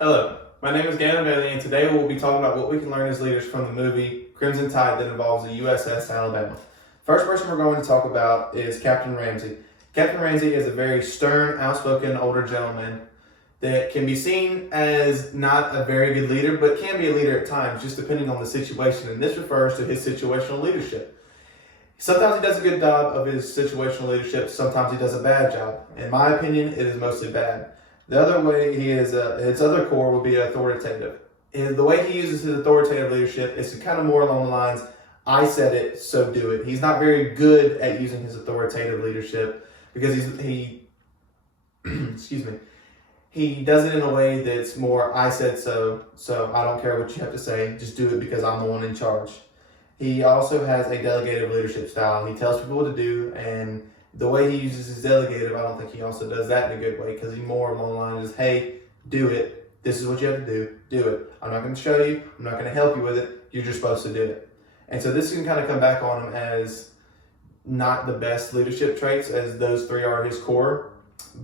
Hello, my name is Gavin Bailey, and today we'll be talking about what we can learn as leaders from the movie Crimson Tide that involves the USS Alabama. First person we're going to talk about is Captain Ramsey. Captain Ramsey is a very stern, outspoken older gentleman that can be seen as not a very good leader, but can be a leader at times, just depending on the situation. And this refers to his situational leadership. Sometimes he does a good job of his situational leadership, sometimes he does a bad job. In my opinion, it is mostly bad. The other way he is, its other core would be authoritative. And the way he uses his authoritative leadership is kind of more along the lines, I said it, so do it. He's not very good at using his authoritative leadership because excuse me, he does it in a way that's more, I said so I don't care what you have to say, just do it because I'm the one in charge. He also has a delegative leadership style. He tells people what to do, and the way he uses his delegative, I don't think he also does that in a good way, because he's more along the lines is, hey, do it. This is what you have to do it. I'm not going to show you. I'm not going to help you with it. You're just supposed to do it. And so this can kind of come back on him as not the best leadership traits, as those three are his core,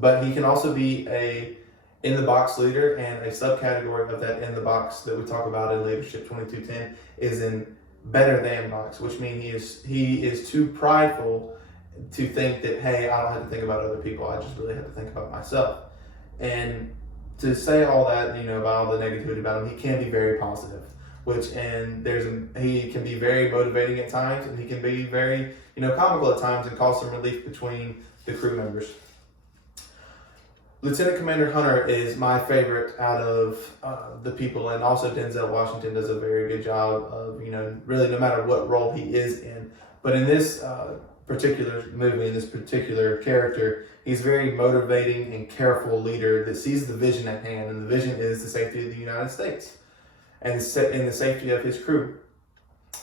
but he can also be a in-the-box leader, and a subcategory of that in-the-box that we talk about in Leadership 2210 is in better than box, which means he is too prideful to think that, hey, I don't have to think about other people, I just really have to think about myself. And to say all that, about all the negativity about him, he can be very positive, he can be very motivating at times, and he can be very, comical at times and cause some relief between the crew members. Lieutenant Commander Hunter is my favorite out of the people, and also Denzel Washington does a very good job of, really no matter what role he is in. But in this particular movie, in this particular character, he's a very motivating and careful leader that sees the vision at hand, and the vision is the safety of the United States and the safety of his crew.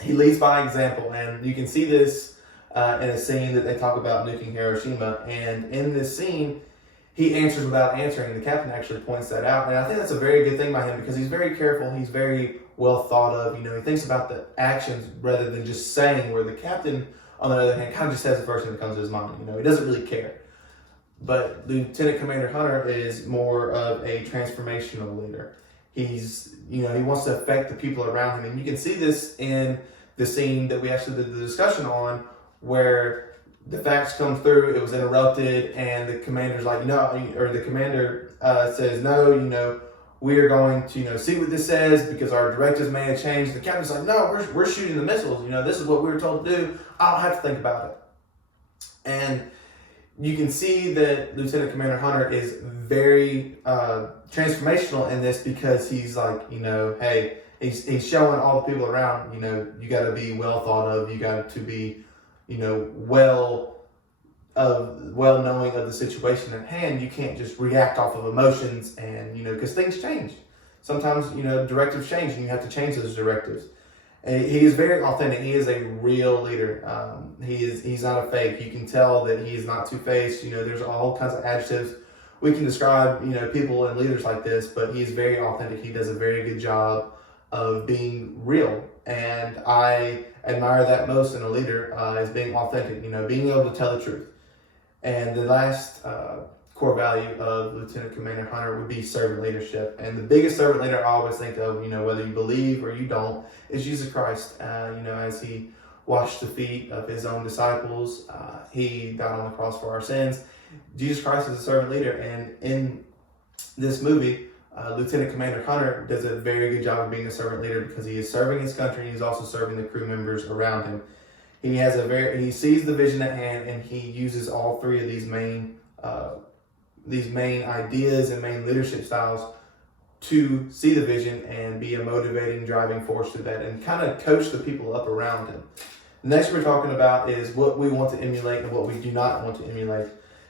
He leads by example, and you can see this in a scene that they talk about nuking Hiroshima, and in this scene, he answers without answering. The captain actually points that out, and I think that's a very good thing by him because he's very careful. He's very well thought of. He thinks about the actions rather than just saying. Where the captain, on the other hand, kind of just has the first thing that comes to his mind. He doesn't really care. But Lieutenant Commander Hunter is more of a transformational leader. He wants to affect the people around him, and you can see this in the scene that we actually did the discussion on, where the facts come through, it was interrupted, and the commander's like, no, or the commander says, no, we are going to, see what this says because our directives may have changed. The captain's like, no, we're shooting the missiles. This is what we were told to do. I don't have to think about it. And you can see that Lieutenant Commander Hunter is very transformational in this because he's like, hey, he's showing all the people around, you got to be well thought of, you got to be well knowing of the situation at hand. You can't just react off of emotions, and because things change. Sometimes directives change, and you have to change those directives. And he is very authentic. He is a real leader. He's not a fake. You can tell that he is not two-faced. There's all kinds of adjectives we can describe people and leaders like this, but he is very authentic. He does a very good job of being real, and I admire that most in a leader, is being authentic, being able to tell the truth. And the last core value of Lieutenant Commander Hunter would be servant leadership. And the biggest servant leader I always think of, whether you believe or you don't, is Jesus Christ. As he washed the feet of his own disciples, he died on the cross for our sins. Jesus Christ is a servant leader, and in this movie, Lieutenant Commander Hunter does a very good job of being a servant leader because he is serving his country and he's also serving the crew members around him. He sees the vision at hand, and he uses all three of these main ideas and main leadership styles to see the vision and be a motivating, driving force to that, and kind of coach the people up around him. Next, we're talking about is what we want to emulate and what we do not want to emulate.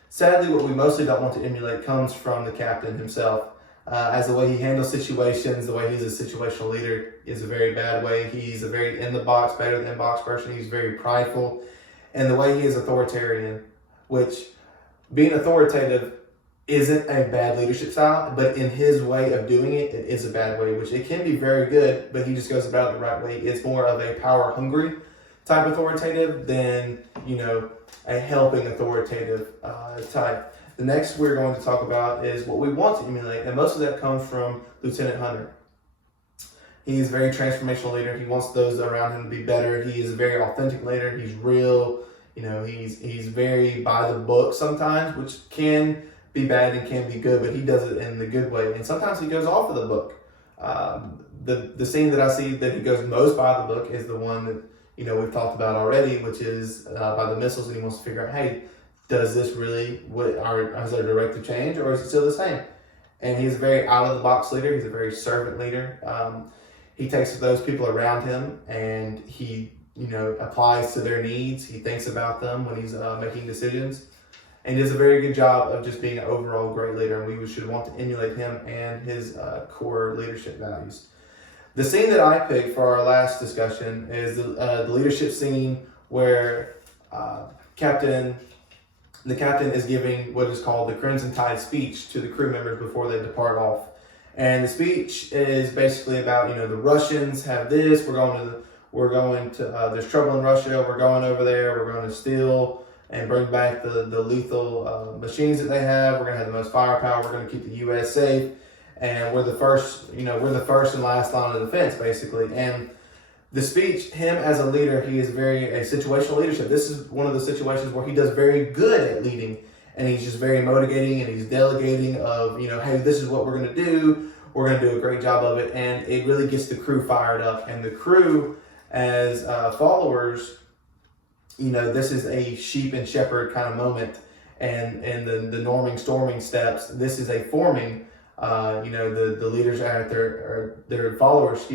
Sadly, what we mostly don't want to emulate comes from the captain himself. As the way he handles situations, the way he's a situational leader is a very bad way. He's a very in-the-box, better-than-box person. He's very prideful. And the way he is authoritarian, which being authoritative isn't a bad leadership style, but in his way of doing it, it is a bad way, which it can be very good, but he just goes about it the right way. It's more of a power-hungry type authoritative than, a helping authoritative type. The next we're going to talk about is what we want to emulate, and most of that comes from Lieutenant Hunter. He's a very transformational leader. He wants those around him to be better. He is a very authentic leader. He's real. He's very by the book sometimes, which can be bad and can be good, but he does it in the good way. And sometimes he goes off of the book. The scene that I see that he goes most by the book is the one that we've talked about already, which is by the missiles, and he wants to figure out, hey, does this really has our directive change, or is it still the same? And he's a very out of the box leader. He's a very servant leader. He takes those people around him and he applies to their needs. He thinks about them when he's making decisions, and he does a very good job of just being an overall great leader. And we should want to emulate him and his core leadership values. The scene that I picked for our last discussion is the leadership scene where the captain is giving what is called the Crimson Tide speech to the crew members before they depart off. And the speech is basically about, the Russians have this, we're going to there's trouble in Russia, we're going over there, we're going to steal and bring back the lethal machines that they have, we're going to have the most firepower, we're going to keep the U.S. safe, and we're the first and last line of defense, basically. And the speech, him as a leader, he is a situational leadership. This is one of the situations where he does very good at leading, and he's just very motivating, and he's delegating of, hey, this is what we're going to do. We're going to do a great job of it, and it really gets the crew fired up. And the crew, as followers, this is a sheep and shepherd kind of moment, and the norming, storming steps. This is a forming. The leaders are at their followers,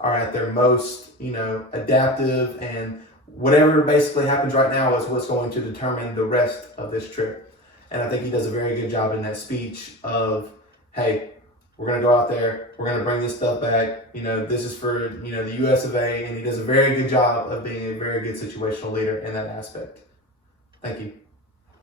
are at their most, adaptive, and whatever basically happens right now is what's going to determine the rest of this trip. And I think he does a very good job in that speech of, hey, we're going to go out there, we're going to bring this stuff back, this is for, the US of A, and he does a very good job of being a very good situational leader in that aspect. Thank you.